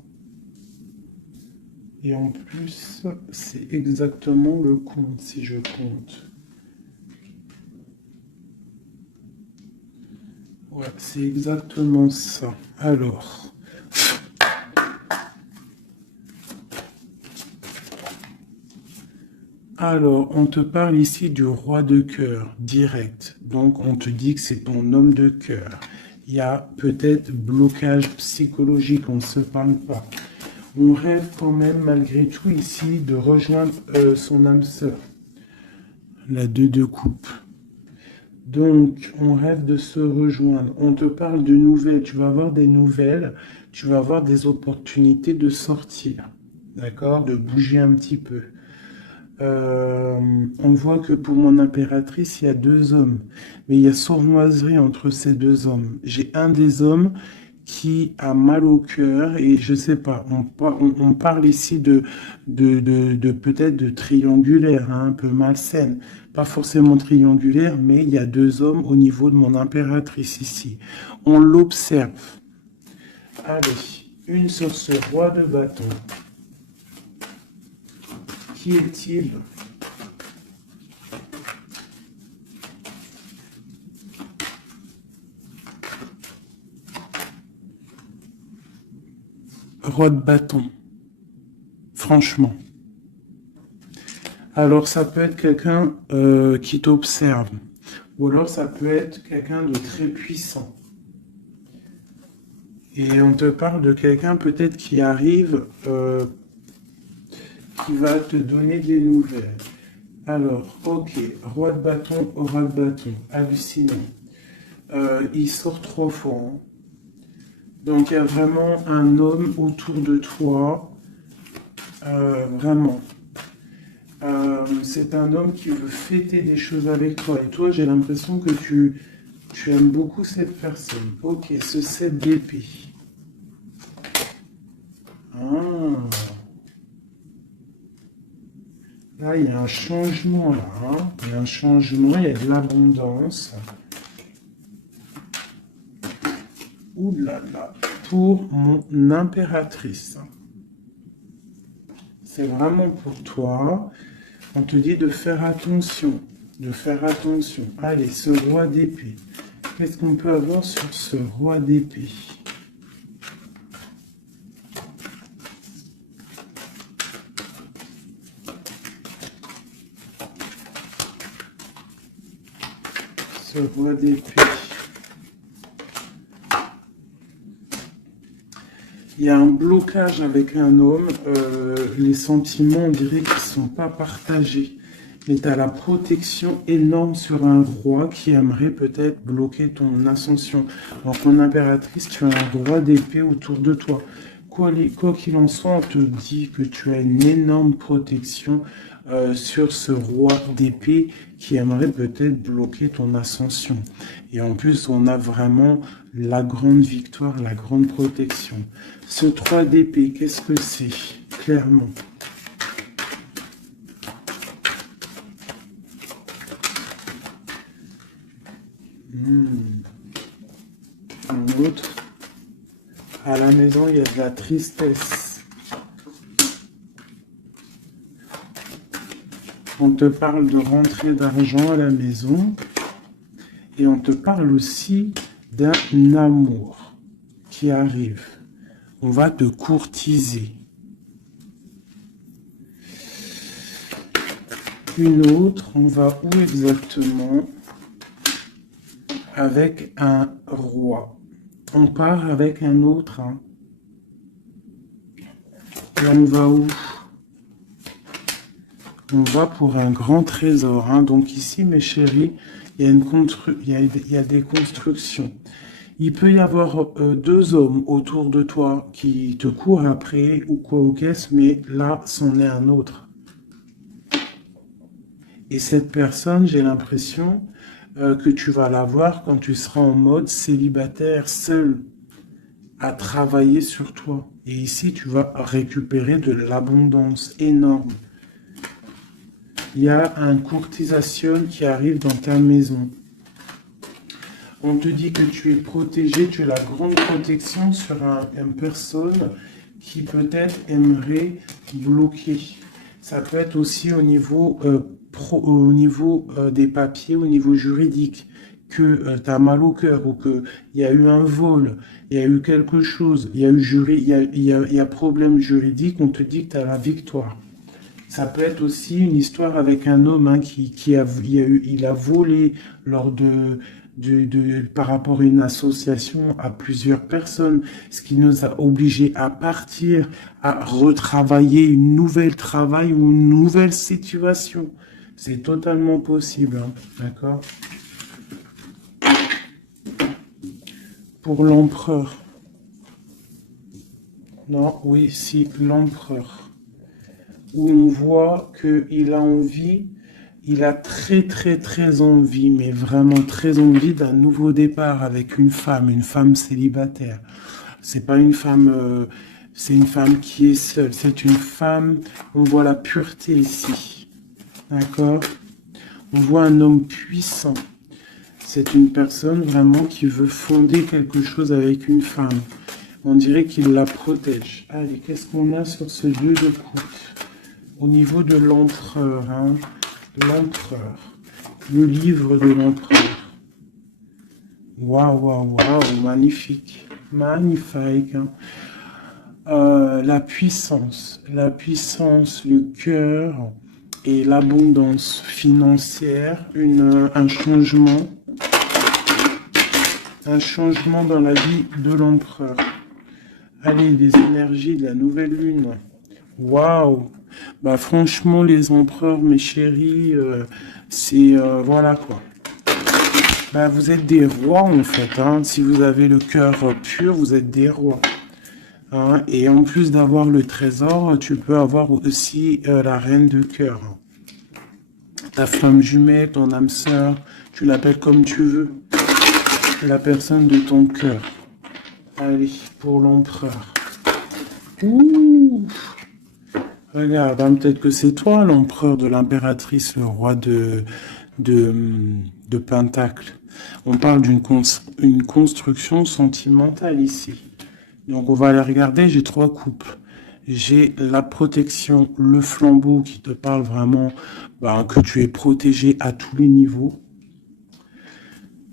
Et en plus, c'est exactement le compte, si je compte. Ouais, c'est exactement ça. Alors, on te parle ici du roi de cœur, direct. Donc, on te dit que c'est ton homme de cœur. Il y a peut-être blocage psychologique, on ne se parle pas. On rêve quand même, malgré tout, ici, de rejoindre son âme sœur. La 2 de coupe. Donc, on rêve de se rejoindre. On te parle de nouvelles. Tu vas avoir des nouvelles. Tu vas avoir des opportunités de sortir. D'accord? De bouger un petit peu. On voit que pour mon impératrice, il y a 2 hommes. Mais il y a sournoiserie entre ces 2 hommes. J'ai un des hommes qui a mal au cœur et je sais pas, on parle ici de peut-être de triangulaire, hein, un peu malsaine. Pas forcément triangulaire, mais il y a 2 hommes au niveau de mon impératrice ici. On l'observe. Allez, une sur ce roi de bâton. Qui est-il? Roi de bâton. Franchement. Alors, ça peut être quelqu'un qui t'observe. Ou alors, ça peut être quelqu'un de très puissant. Et on te parle de quelqu'un peut-être qui arrive, qui va te donner des nouvelles. Alors, ok, roi de bâton, aura de bâton, hallucinant. Il sort trop fort. Hein. Donc, il y a vraiment un homme autour de toi. Vraiment. C'est un homme qui veut fêter des choses avec toi. Et toi, j'ai l'impression que tu aimes beaucoup cette personne. Ok, ce 7 d'épée. Ah. Là, il y a un changement, là. Hein. Il y a un changement, il y a de l'abondance. Ouh là là. Pour mon impératrice. C'est vraiment pour toi. On te dit de faire attention. De faire attention. Allez, ce roi d'épée. Qu'est-ce qu'on peut avoir sur ce roi d'épée? Ce roi d'épée. Il y a un blocage avec un homme. Les sentiments, on dirait qu'ils ne sont pas partagés. Mais tu as la protection énorme sur un roi qui aimerait peut-être bloquer ton ascension. Donc, mon impératrice, tu as un roi d'épée autour de toi. Quoi qu'il en soit, on te dit que tu as une énorme protection sur ce roi d'épée qui aimerait peut-être bloquer ton ascension. Et en plus, on a vraiment la grande victoire, la grande protection. Ce 3 d'épée, qu'est-ce que c'est? Clairement. Un autre. À la maison, il y a de la tristesse. On te parle de rentrée d'argent à la maison. Et on te parle aussi d'un amour qui arrive. On va te courtiser. Une autre, on va où exactement? Avec un roi. On part avec un autre. Hein. Et on va où? On va pour un grand trésor. Hein. Donc ici, mes chéris, il y a des constructions. Il peut y avoir 2 hommes autour de toi qui te courent après ou quoi au caisse, mais là, c'en est un autre. Et cette personne, j'ai l'impression que tu vas la voir quand tu seras en mode célibataire, seul, à travailler sur toi. Et ici, tu vas récupérer de l'abondance énorme. Il y a un courtisation qui arrive dans ta maison. On te dit que tu es protégé, tu as la grande protection sur une personne qui peut-être aimerait bloquer. Ça peut être aussi au niveau, des papiers, au niveau juridique, que tu as mal au cœur ou qu'il y a eu un vol, il y a eu quelque chose, il y a eu il y a problème juridique, on te dit que tu as la victoire. Ça peut être aussi une histoire avec un homme hein, il a volé lors par rapport à une association à plusieurs personnes, ce qui nous a obligés à partir, à retravailler une nouvelle travail ou une nouvelle situation. C'est totalement possible, hein, d'accord? Pour l'empereur. Non, oui, si, l'empereur. Où on voit qu'il a envie, il a très envie, mais vraiment très envie d'un nouveau départ avec une femme célibataire. C'est pas une femme, c'est une femme qui est seule, c'est une femme, on voit la pureté ici, d'accord? On voit un homme puissant, c'est une personne vraiment qui veut fonder quelque chose avec une femme. On dirait qu'il la protège. Allez, qu'est-ce qu'on a sur ce 2 de coupe? Au niveau de l'empereur, hein, l'empereur, le livre de l'empereur. Waouh, magnifique, magnifique. Hein. La puissance, le cœur et l'abondance financière, un changement dans la vie de l'empereur. Allez, les énergies de la nouvelle lune. Waouh! Bah franchement, les empereurs, mes chéris, c'est voilà quoi. Bah vous êtes des rois en fait. Hein. Si vous avez le cœur pur, vous êtes des rois. Hein. Et en plus d'avoir le trésor, tu peux avoir aussi la reine de cœur. Ta flamme jumelle, ton âme sœur, tu l'appelles comme tu veux. La personne de ton cœur. Allez, pour l'empereur. Ouh! Regarde, hein, peut-être que c'est toi l'empereur de l'impératrice, le roi de Pentacle. On parle d'une construction sentimentale ici. Donc on va aller regarder, j'ai 3 coupes. J'ai la protection, le flambeau qui te parle vraiment que tu es protégé à tous les niveaux.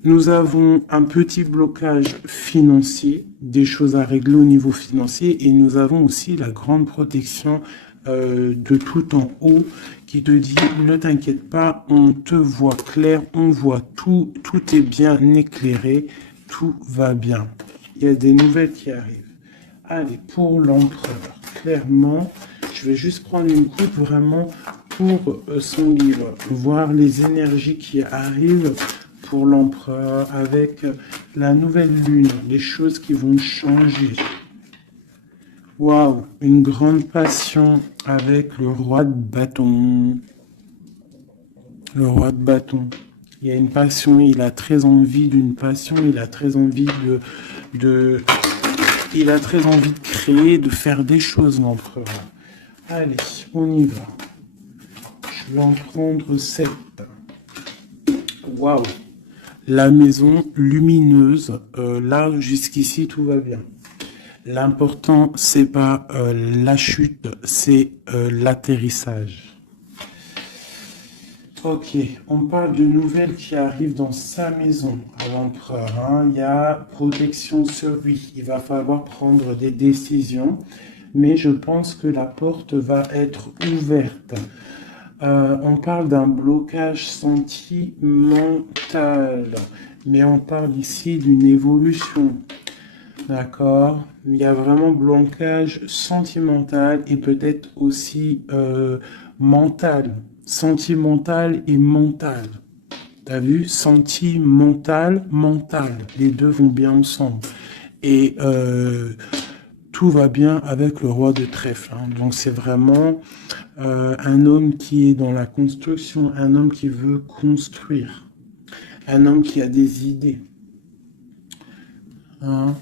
Nous avons un petit blocage financier, des choses à régler au niveau financier, et nous avons aussi la grande protection de tout en haut qui te dit ne t'inquiète pas, on te voit clair, on voit tout, tout est bien éclairé, tout va bien. Il y a des nouvelles qui arrivent. Allez, pour l'empereur, clairement, je vais juste prendre une coupe vraiment pour son livre, voir les énergies qui arrivent pour l'empereur avec la nouvelle lune, les choses qui vont changer. Waouh, une grande passion avec le roi de bâton. Le roi de bâton. Il y a une passion, il a très envie d'une passion, il a très envie il a très envie de créer, de faire des choses, l'empereur. Allez, on y va. Je vais en prendre 7. Waouh. La maison lumineuse. Là, jusqu'ici, tout va bien. L'important, c'est pas la chute, c'est l'atterrissage. Ok, on parle de nouvelles qui arrivent dans sa maison à l'empereur. Hein. Il y a protection sur lui. Il va falloir prendre des décisions, mais je pense que la porte va être ouverte. On parle d'un blocage sentimental, mais on parle ici d'une évolution. D'accord. Il y a vraiment blocage sentimental et peut-être aussi mental. Sentimental et mental. T'as vu? Sentimental, mental. Les deux vont bien ensemble. Et tout va bien avec le roi de trèfle. Hein. Donc c'est vraiment un homme qui est dans la construction, un homme qui veut construire. Un homme qui a des idées. Hein.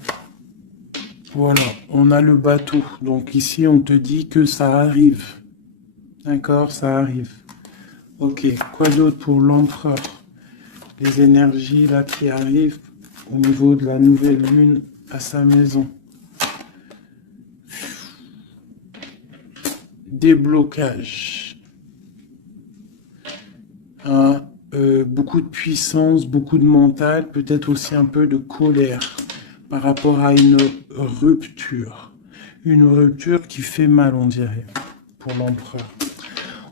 Voilà, on a le bateau. Donc ici, on te dit que ça arrive. D'accord, ça arrive. Ok, quoi d'autre pour l'empereur? Les énergies là qui arrivent au niveau de la nouvelle lune à sa maison. Déblocage. Hein, beaucoup de puissance, beaucoup de mental, peut-être aussi un peu de colère par rapport à une rupture. Une rupture qui fait mal, on dirait, pour l'empereur.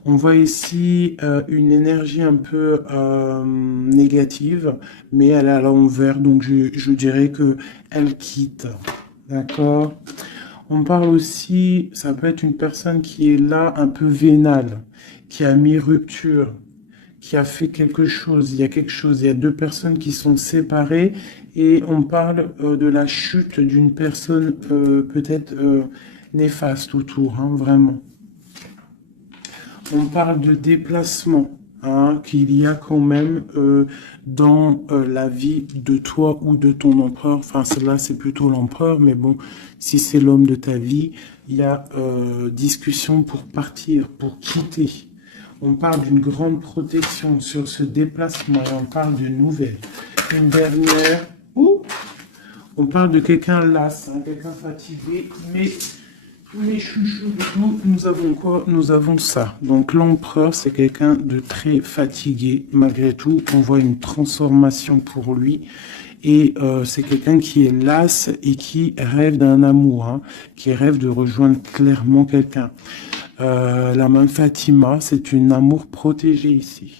On voit ici une énergie un peu négative, mais elle est à l'envers, donc je dirais que elle quitte. D'accord? On parle aussi, ça peut être une personne qui est là un peu vénale, qui a mis rupture, qui a fait quelque chose. Il y a quelque chose, il y a deux personnes qui sont séparées et on parle de la chute d'une personne peut-être néfaste autour, hein, vraiment. On parle de déplacement, hein, qu'il y a quand même dans la vie de toi ou de ton empereur. Enfin, celle-là, c'est plutôt l'empereur, mais bon, si c'est l'homme de ta vie, il y a discussion pour partir, pour quitter. On parle d'une grande protection sur ce déplacement et on parle de nouvelles. Une dernière, on parle de quelqu'un las, hein, quelqu'un fatigué, mais... Les chouchous, nous avons quoi? Nous avons ça. Donc l'empereur, c'est quelqu'un de très fatigué. Malgré tout, on voit une transformation pour lui. Et c'est quelqu'un qui est las et qui rêve d'un amour, hein, qui rêve de rejoindre clairement quelqu'un. La main Fatima, c'est une amour protégé ici.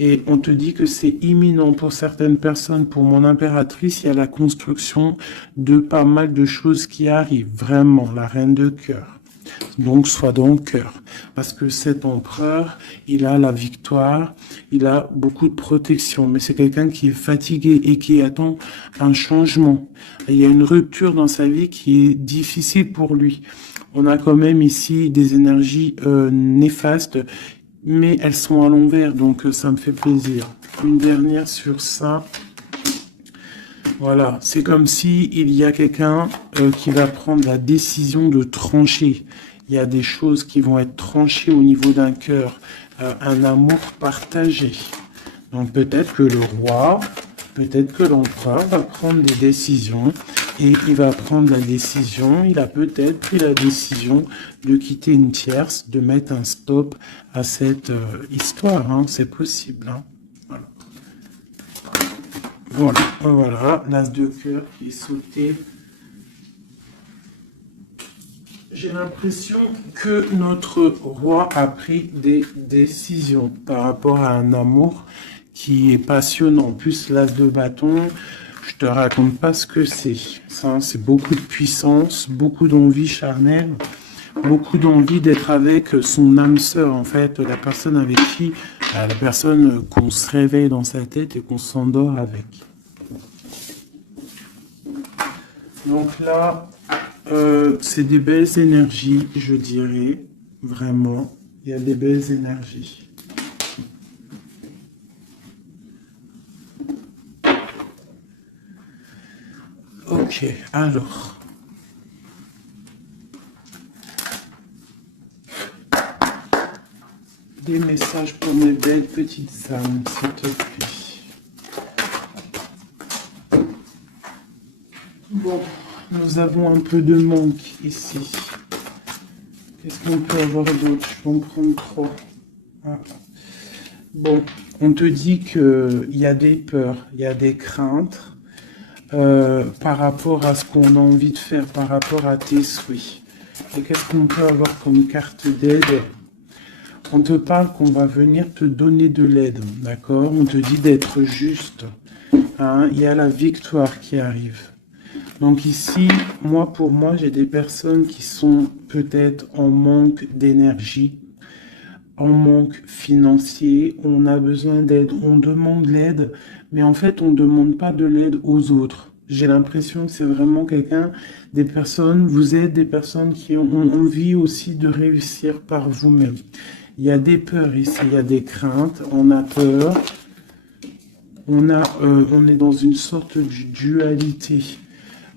Et on te dit que c'est imminent pour certaines personnes. Pour mon impératrice, il y a la construction de pas mal de choses qui arrivent. Vraiment, la reine de cœur. Donc, sois dans le cœur. Parce que cet empereur, il a la victoire, il a beaucoup de protection. Mais c'est quelqu'un qui est fatigué et qui attend un changement. Il y a une rupture dans sa vie qui est difficile pour lui. On a quand même ici des énergies néfastes, mais elles sont à l'envers, donc ça me fait plaisir. Une dernière sur ça. Voilà, c'est comme si il y a quelqu'un qui va prendre la décision de trancher. Il y a des choses qui vont être tranchées au niveau d'un cœur, un amour partagé. Donc peut-être que le roi, peut-être que l'empereur va prendre des décisions et il va prendre la décision, il a peut-être pris la décision de quitter une tierce, de mettre un stop à cette histoire, hein, c'est possible. Hein. Voilà. Voilà, l'as de cœur qui est sauté. J'ai l'impression que notre roi a pris des décisions par rapport à un amour qui est passionnant. En plus, l'as de bâton, je te raconte pas ce que c'est. Ça, c'est beaucoup de puissance, beaucoup d'envie charnelle, beaucoup d'envie d'être avec son âme sœur, en fait, la personne avec qui, la personne qu'on se réveille dans sa tête et qu'on s'endort avec. Donc là, c'est des belles énergies, je dirais, vraiment. Il y a des belles énergies. Ok, alors. Des messages pour mes belles petites âmes, s'il te plaît. Bon, nous avons un peu de manque ici. Qu'est-ce qu'on peut avoir d'autre? Je vais en prendre 3. Ah. Bon, on te dit qu'il y a des peurs, il y a des craintes par rapport à ce qu'on a envie de faire, par rapport à tes souhaits. Et qu'est-ce qu'on peut avoir comme carte d'aide? On te parle qu'on va venir te donner de l'aide, d'accord? On te dit d'être juste. Hein? Il y a la victoire qui arrive. Donc ici, pour moi, j'ai des personnes qui sont peut-être en manque d'énergie, en manque financier, on a besoin d'aide, on demande l'aide, mais en fait, on ne demande pas de l'aide aux autres. J'ai l'impression que c'est vraiment des personnes, vous êtes des personnes qui ont envie aussi de réussir par vous-même. Il y a des peurs ici, il y a des craintes, on a peur, on est dans une sorte de dualité.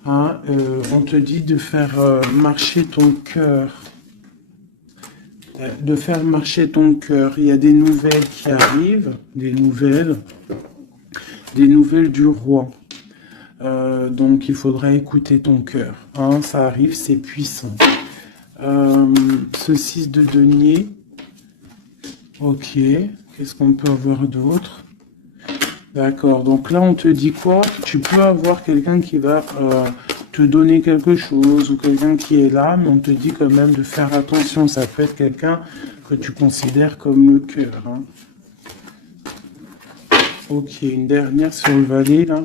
Hein, on te dit de faire marcher ton cœur. De faire marcher ton cœur. Il y a des nouvelles qui arrivent, des nouvelles du roi. Donc il faudra écouter ton cœur. Hein, ça arrive, c'est puissant. Ce 6 de denier. Ok, qu'est-ce qu'on peut avoir d'autre? D'accord, donc là on te dit quoi? Tu peux avoir quelqu'un qui va te donner quelque chose ou quelqu'un qui est là, mais on te dit quand même de faire attention. Ça peut être quelqu'un que tu considères comme le cœur. Hein. Ok, une dernière sur le valet là.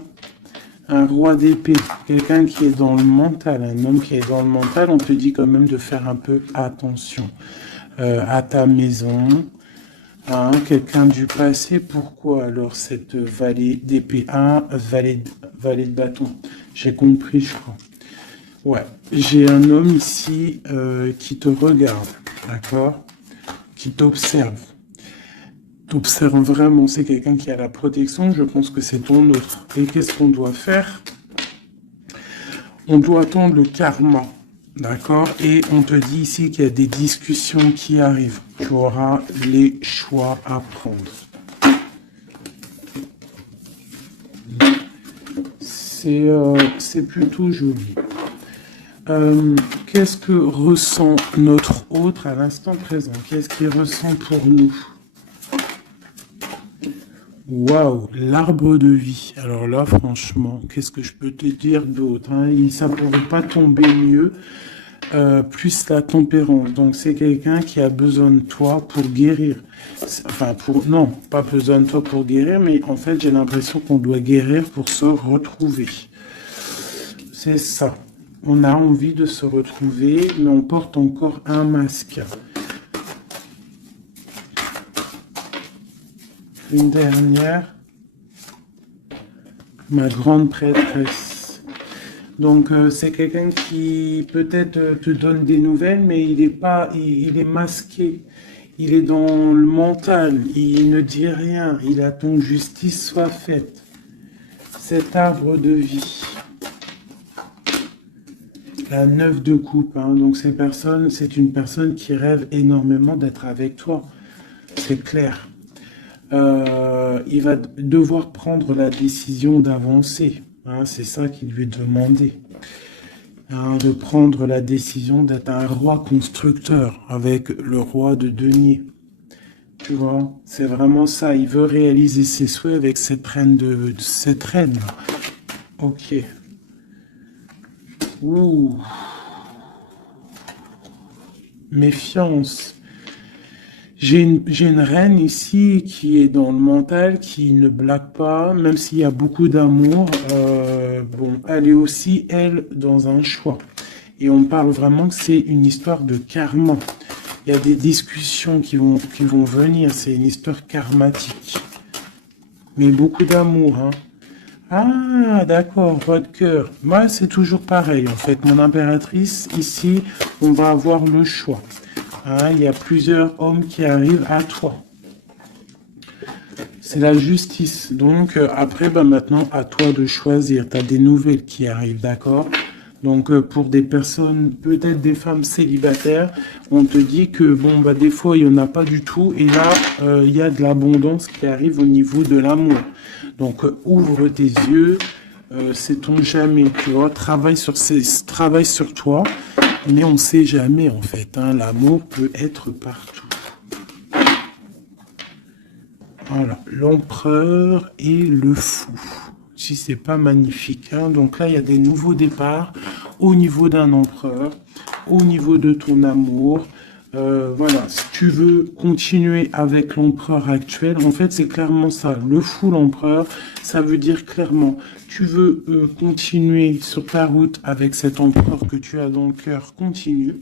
Un roi d'épée, quelqu'un qui est dans le mental, un homme qui est dans le mental, on te dit quand même de faire un peu attention à ta maison. Hein, quelqu'un du passé, pourquoi alors cette vallée d'épée? Vallée de bâton. J'ai compris, je crois. Ouais, j'ai un homme ici qui te regarde, d'accord? Qui t'observe. T'observe vraiment, c'est quelqu'un qui a la protection, je pense que c'est ton autre. Et qu'est-ce qu'on doit faire? On doit attendre le karma. D'accord? Et on te dit ici qu'il y a des discussions qui arrivent. Tu auras les choix à prendre. C'est plutôt joli. Qu'est-ce que ressent notre autre à l'instant présent? Qu'est-ce qu'il ressent pour nous? Waouh, l'arbre de vie. Alors là, franchement, qu'est-ce que je peux te dire d'autre, hein? Ça ne pourrait pas tomber mieux. Plus la tempérance. Donc, c'est quelqu'un qui a besoin de toi pour guérir. Enfin, non, pas besoin de toi pour guérir, mais en fait, j'ai l'impression qu'on doit guérir pour se retrouver. C'est ça. On a envie de se retrouver, mais on porte encore un masque. Une dernière. Ma grande prêtresse. Donc, c'est quelqu'un qui peut-être te donne des nouvelles, mais il est masqué. Il est dans le mental. Il ne dit rien. Il attend que justice soit faite. Cet arbre de vie. La 9 de coupe. Hein. Donc, c'est une personne qui rêve énormément d'être avec toi. C'est clair. Il va devoir prendre la décision d'avancer. Hein, c'est ça qu'il lui est demandé. Hein, de prendre la décision d'être un roi constructeur avec le roi de denier. Tu vois, c'est vraiment ça. Il veut réaliser ses souhaits avec cette reine cette reine. Ok. Ouh. Méfiance. J'ai une reine ici qui est dans le mental, qui ne blague pas, même s'il y a beaucoup d'amour. Bon, elle est aussi, elle, dans un choix. Et on parle vraiment que c'est une histoire de karma. Il y a des discussions qui vont venir. C'est une histoire karmatique. Mais beaucoup d'amour, hein. Ah, d'accord, votre cœur. Moi, c'est toujours pareil, en fait. Mon impératrice, ici, on va avoir le choix. Hein, il y a plusieurs hommes qui arrivent à toi. C'est la justice. Donc, après, maintenant, à toi de choisir. Tu as des nouvelles qui arrivent, d'accord? Donc, pour des personnes, peut-être des femmes célibataires, on te dit que, bon, des fois, il n'y en a pas du tout. Et là, il y a de l'abondance qui arrive au niveau de l'amour. Donc, ouvre tes yeux. Sait-on jamais, tu vois, travaille sur toi. Mais on ne sait jamais, en fait. Hein, l'amour peut être partout. Voilà, l'empereur et le fou. Si c'est pas magnifique. Hein. Donc là, il y a des nouveaux départs au niveau d'un empereur, au niveau de ton amour. Voilà, si tu veux continuer avec l'empereur actuel, en fait, c'est clairement ça. Le fou, l'empereur, ça veut dire clairement, tu veux continuer sur ta route avec cet empereur que tu as dans le cœur, continue.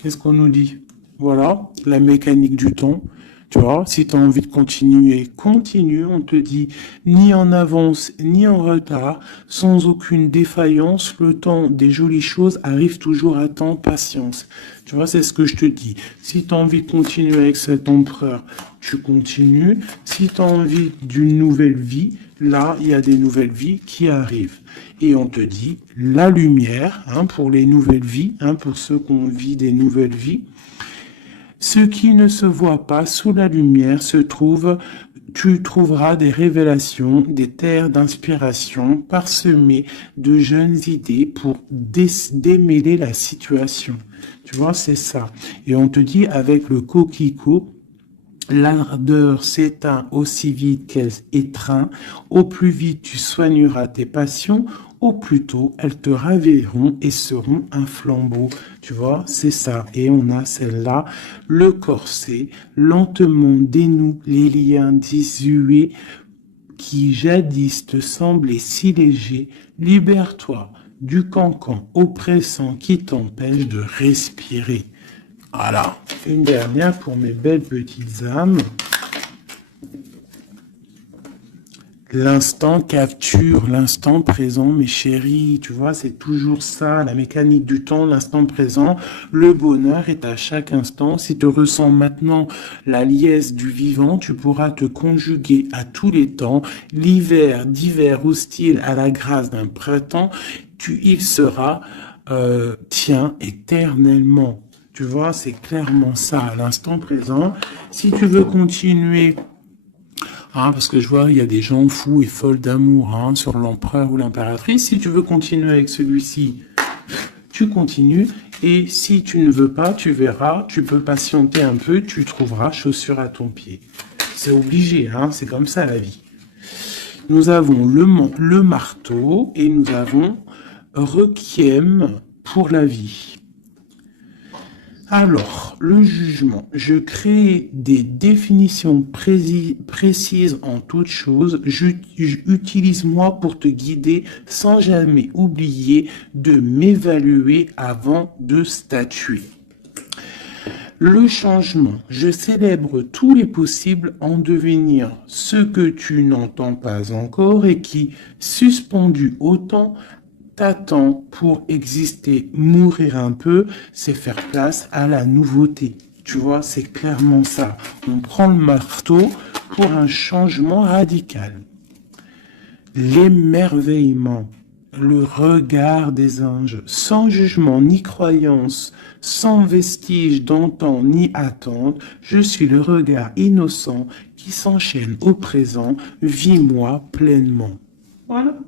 Qu'est-ce qu'on nous dit? Voilà, la mécanique du temps. Tu vois, si tu as envie de continuer, continue. On te dit ni en avance, ni en retard, sans aucune défaillance. Le temps des jolies choses arrive toujours à temps, patience. Tu vois, c'est ce que je te dis. Si tu as envie de continuer avec cet empereur, tu continues. Si tu as envie d'une nouvelle vie, là, il y a des nouvelles vies qui arrivent. Et on te dit la lumière, pour les nouvelles vies, pour ceux qui ont vit des nouvelles vies. Ce qui ne se voit pas sous la lumière se trouve, tu trouveras des révélations, des terres d'inspiration parsemées de jeunes idées pour démêler la situation. Tu vois, c'est ça. Et on te dit avec le coquelicot, l'ardeur s'éteint aussi vite qu'elle étreint. Au plus vite tu soigneras tes passions, au plus tôt elles te ravilleront et seront un flambeau. Tu vois, c'est ça. Et on a celle-là, le corset, lentement dénoue les liens désuets qui jadis te semblaient si légers. Libère-toi du cancan oppressant qui t'empêche de respirer. Voilà, une dernière pour mes belles petites âmes. L'instant capture, l'instant présent, mes chéris, tu vois, c'est toujours ça, la mécanique du temps, l'instant présent. Le bonheur est à chaque instant. Si tu ressens maintenant la liesse du vivant, tu pourras te conjuguer à tous les temps. L'hiver d'hiver hostile à la grâce d'un printemps, il sera tien éternellement. Tu vois, c'est clairement ça, à l'instant présent. Si tu veux continuer, parce que je vois, il y a des gens fous et folles d'amour sur l'empereur ou l'impératrice. Si tu veux continuer avec celui-ci, tu continues. Et si tu ne veux pas, tu verras, tu peux patienter un peu, tu trouveras chaussure à ton pied. C'est obligé, c'est comme ça la vie. Nous avons le marteau et nous avons requiem pour la vie. Alors, le jugement. Je crée des définitions précises en toute chose. Utilise-moi pour te guider sans jamais oublier de m'évaluer avant de statuer. Le changement. Je célèbre tous les possibles en devenir ce que tu n'entends pas encore et qui, suspendu au temps, t'attend pour exister. Mourir un peu, c'est faire place à la nouveauté. Tu vois, c'est clairement ça. On prend le marteau pour un changement radical. L'émerveillement, le regard des anges, sans jugement ni croyance, sans vestige d'antan ni attente, je suis le regard innocent qui s'enchaîne au présent, vis-moi pleinement. Voilà.